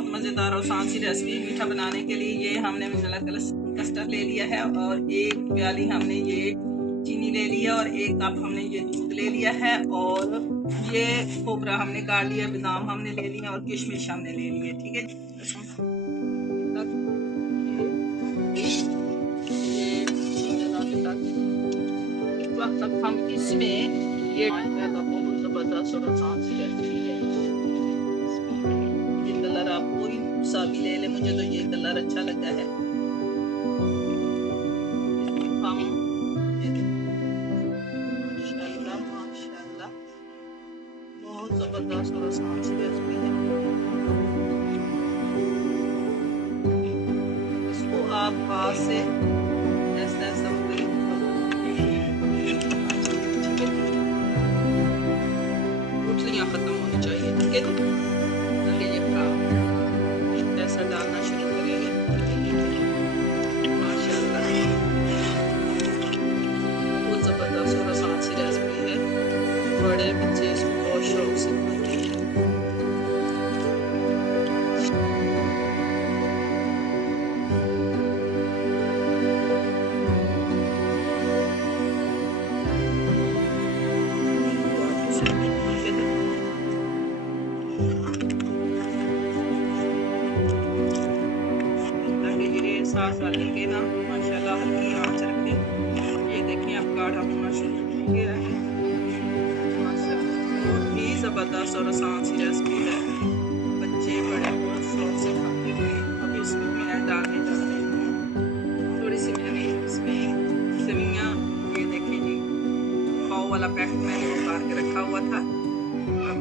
बहुत मज़ेदार और आसान सी रेसिपी। मीठा बनाने के लिए ये हमने वनीला कस्टर्ड ले लिया है और एक प्याली हमने ये चीनी ले लिया और एक कप हमने ये दूध ले लिया है और ये खोपरा हमने काट लिया, बादाम हमने ले लिया और किशमिश हमने ले लिए। ठीक है, इस वक्त तक हम इसमें ये बहुत ज़बरदस्त और आसान सी रेसिपी है। ये कलर आप कोई सा भी ले ले, मुझे तो ये कलर अच्छा लगा है। हम माशाल्लाह माशाल्लाह बहुत ज़बरदस्त और आसान सी रेसिपी है। इसको आप हाथ से ऐसा खत्म होनी चाहिए। ठीक है, तो ये ऐसा डालना शुरू करेंगे। माशाल्लाह बहुत ज़बरदस्त और आसान सी रेसिपी है, बड़े बच्चे इसको बहुत शौक से खाते हैं। साथ डालेंगे ना, माशाल्लाह हल्की आंच रखें। ये देखें अब गाढ़ा होना शुरू हो गया है। माशाल्लाह बहुत ही ज़बरदस्त और आसान सी रेसिपी है, बच्चे बड़े बहुत शौक से खाते हैं। अब इसमें मैं डालने जा रही हूँ थोड़ी सी, मैंने इसमें सेवियाँ, ये देखें जी पाव वाला पैकेट मैंने उतार के रखा हुआ था। अब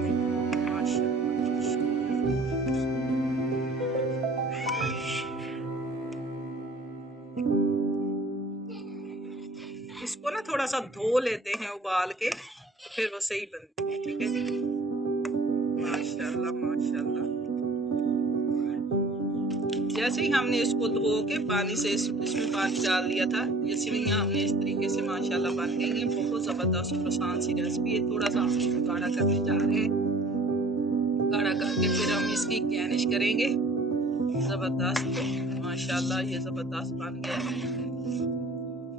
इसको ना थोड़ा सा धो लेते हैं उबाल के, फिर वो सही बनती है। ठीक है जी, माशाल्लाह माशाल्लाह। जैसे ही हमने इसको धो के पानी से इसमें पानी डाल दिया था, ये सेवइयां हमने इस तरीके से माशाल्लाह बन गई हैं। बहुत ज़बरदस्त और आसान सी रेसिपी है। थोड़ा सा हम इसको गाढ़ा करने जा रहे हैं। गाढ़ा करके फिर हम इसकी गार्निश करेंगे। ज़बरदस्त माशाल्लाह ये ज़बरदस्त बन गया है।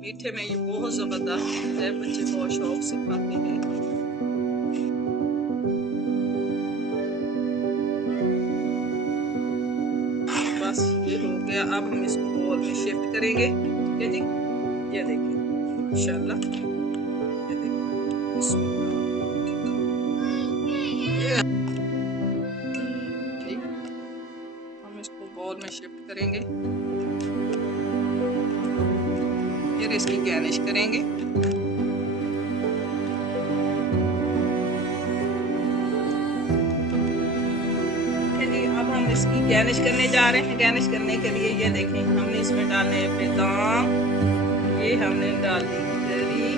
मीठे में ये बहुत ज़बरदस्त है, बच्चे बहुत शौक से खाते हैं। बस ये हो गया। अब हम इसको बोल में शिफ्ट करेंगे। ठीक है जी, ये देखिए माशाल्लाह, ये देखिए हम इसको बोल में शिफ्ट करेंगे, फिर इसकी गार्निश करेंगे। अब हम इसकी गार्निश करने जा रहे हैं। गार्निश करने के लिए ये देखें हमने इसमें डालने बादाम, ये हमने डाली गरी,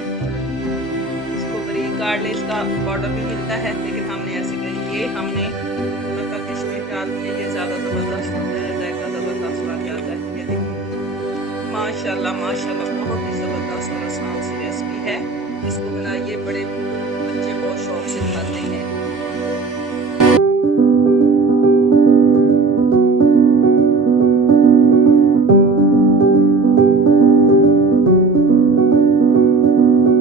इसको बारीक काट ले, इसका पाउडर भी मिलता है लेकिन हमने ऐसे करी। ये हमने किशमिश डाल दी है, ये ज़्यादा ज़बरदस्त होता है, जायका ज़बरदस्त बन जाता है। ये देखिए माशाल्लाह माशाल्लाह बहुत ही ज़बरदस्त और आसान सी रेसिपी है। इसको बनाइए, बड़े बच्चे बहुत शौक से खाते हैं।